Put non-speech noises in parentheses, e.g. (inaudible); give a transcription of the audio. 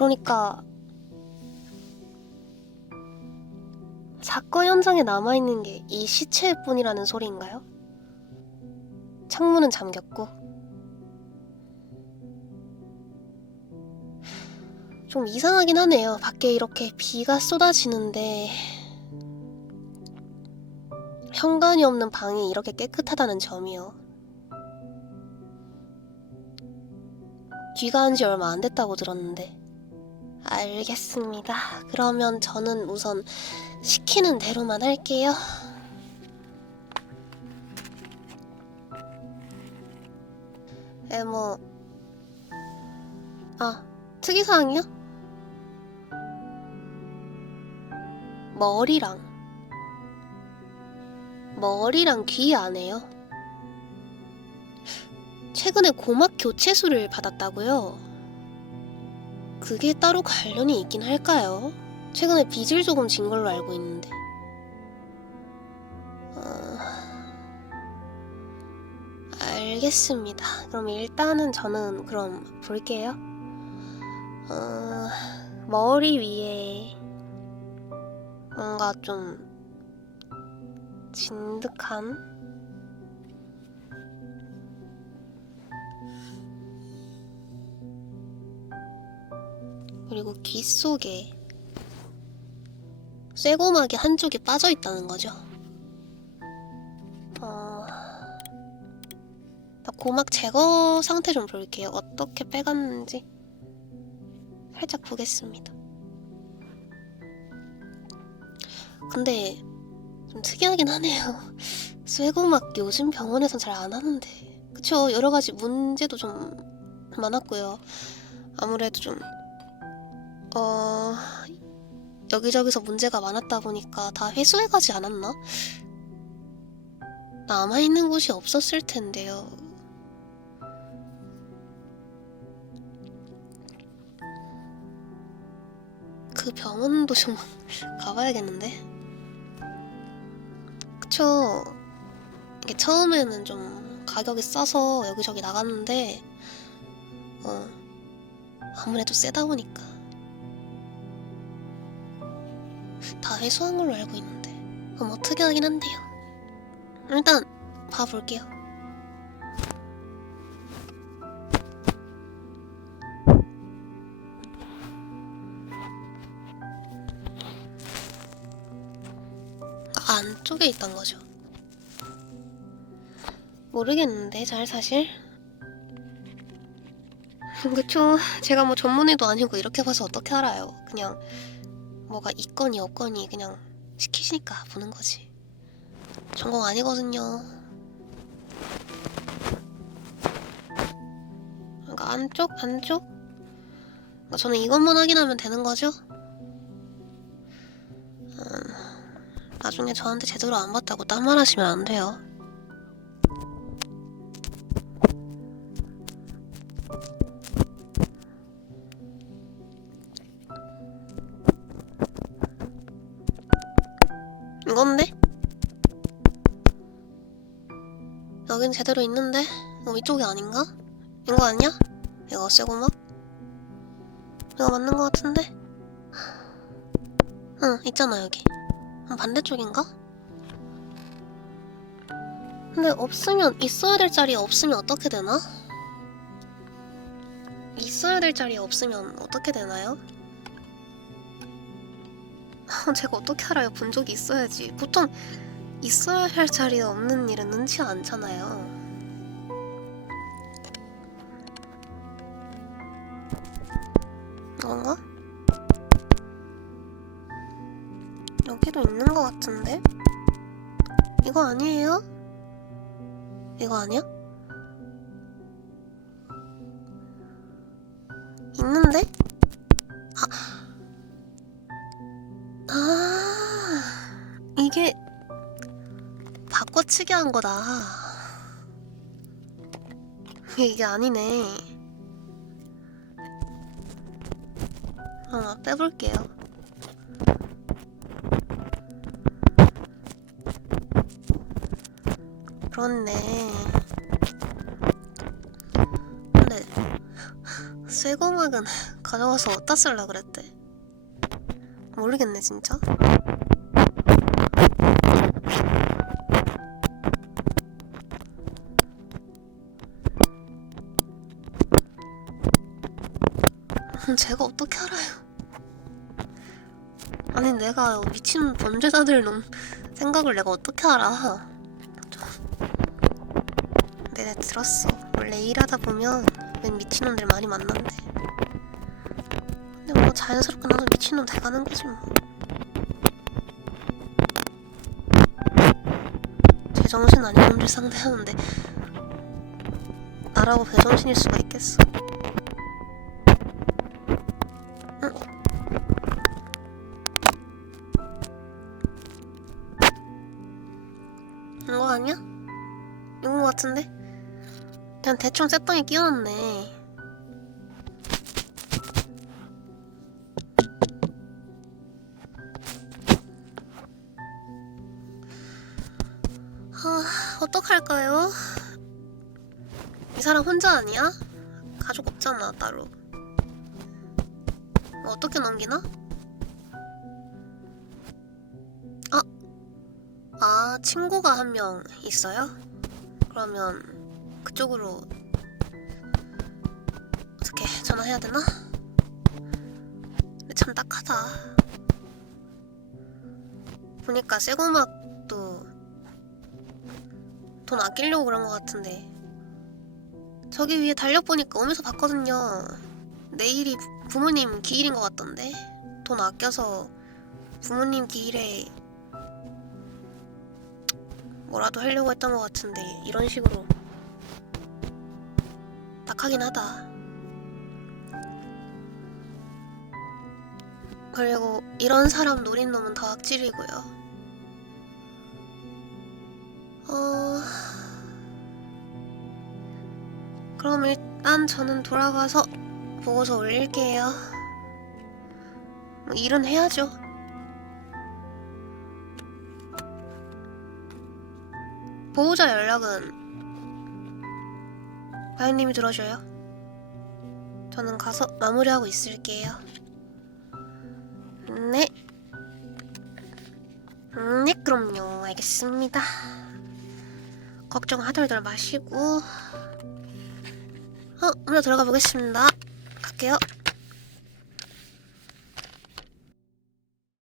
그러니까 사건 현장에 남아있는 게 이 시체일 뿐이라는 소리인가요? 창문은 잠겼고 좀 이상하긴 하네요. 밖에 이렇게 비가 쏟아지는데 현관이 없는 방이 이렇게 깨끗하다는 점이요. 귀가한 지 얼마 안 됐다고 들었는데. 알겠습니다. 그러면 저는 우선 시키는 대로만 할게요. 에, 뭐. 아, 특이사항이요? 머리랑. 머리랑 귀 안에요. 최근에 고막 교체술을 받았다고요? 그게 따로 관련이 있긴 할까요? 최근에 빚을 조금 진 걸로 알고 있는데. 어... 알겠습니다. 그럼 일단은 저는 그럼 볼게요. 어... 머리 위에 뭔가 좀 진득한 그리고 귀 속에 쇠고막이 한쪽이 빠져 있다는 거죠. 어... 나 고막 제거 상태 좀 볼게요. 어떻게 빼갔는지 살짝 보겠습니다. 근데 좀 특이하긴 하네요. (laughs) 쇠고막 요즘 병원에선 잘 안 하는데. 그쵸? 여러 가지 문제도 좀 많았고요. 아무래도 좀, 어, 여기저기서 문제가 많았다 보니까 다 회수해가지 않았나? 남아있는 곳이 없었을 텐데요. 그 병원도 좀 (laughs) 가봐야겠는데? 그쵸. 이게 처음에는 좀 가격이 싸서 여기저기 나갔는데, 어, 아무래도 세다 보니까. 다 회수한 걸로 알고 있는데, 어, 뭐 특이하긴 한데요. 일단, 봐볼게요. 안쪽에 있단 거죠. 모르겠는데 잘 사실. 그쵸. 제가 뭐 전문의도 아니고 이렇게 봐서 어떻게 알아요. 그냥 뭐가 있거니 없거니 그냥 시키시니까 보는 거지. 전공 아니거든요. 그러니까 안쪽 안쪽. 그러니까 저는 이것만 확인하면 되는 거죠. 나중에 저한테 제대로 안 봤다고 딴 말 하시면 안 돼요. 이건데? 여긴 제대로 있는데? 어, 이쪽이 아닌가? 이거 아니야? 이거 쇠고막? 이거 맞는 것 같은데? 응, 있잖아, 여기. 음, 반대쪽인가? 근데 없으면 있어야 될 자리에 없으면 어떻게 되나? 있어야 될 자리에 없으면 어떻게 되나요? (laughs) 제가 어떻게 알아요? 본 적이 있어야지. 보통 있어야 할 자리에 없는 일은 눈치 않잖아요. 이건가? 여기도 있는 것 같은데? 이거 아니에요? 이거 아니야? 치기 한 거다. 이게 아니네. 하나 빼볼게요. 그렇네. 근데 쇠고막은 가져가서 어디다 쓸라 그랬대 모르겠네 진짜 음, 제가 어떻게 알아요 아니 내가 미친 범죄자들 놈 생각을 내가 어떻게 알아 내가 들었어. 원래 일하다 보면 웬 미친놈들 많이 만난대. 근데 뭐 자연스럽게 나도 미친놈 돼가는 거지 뭐. 제정신 아닌 놈들 상대하는데 나라고 배정신일 수가 있겠어. 이거 아니야? 이건 거 같은데? 그냥 대충 셋땅에 끼워놨네. 아, 어떡할까요? 이 사람 혼자 아니야? 가족 없잖아, 따로. 뭐 어떻게 넘기나? 아, 친구가 한 명 있어요? 그러면 그쪽으로 어떻게 전화해야 되나? 참 딱하다. 보니까 새고막도 돈 아끼려고 그런 것 같은데 저기 위에 달력보니까 오면서 봤거든요. 내일이 부- 부모님 기일인 것 같던데 돈 아껴서 부모님 기일에 뭐라도 하려고 했던 것 같은데 이런 식으로 딱하긴 하다. 그리고 이런 사람 노린 놈은 더 악질이고요. 어... 그럼 일단 저는 돌아가서 보고서 올릴게요. 뭐 일은 해야죠. 보호자 연락은 과연님이 들어줘요. 저는 가서 마무리하고 있을게요. 네. 음, 네, 그럼요. 알겠습니다. 걱정 하덜덜 마시고. 어, 먼저 들어가 보겠습니다. 갈게요.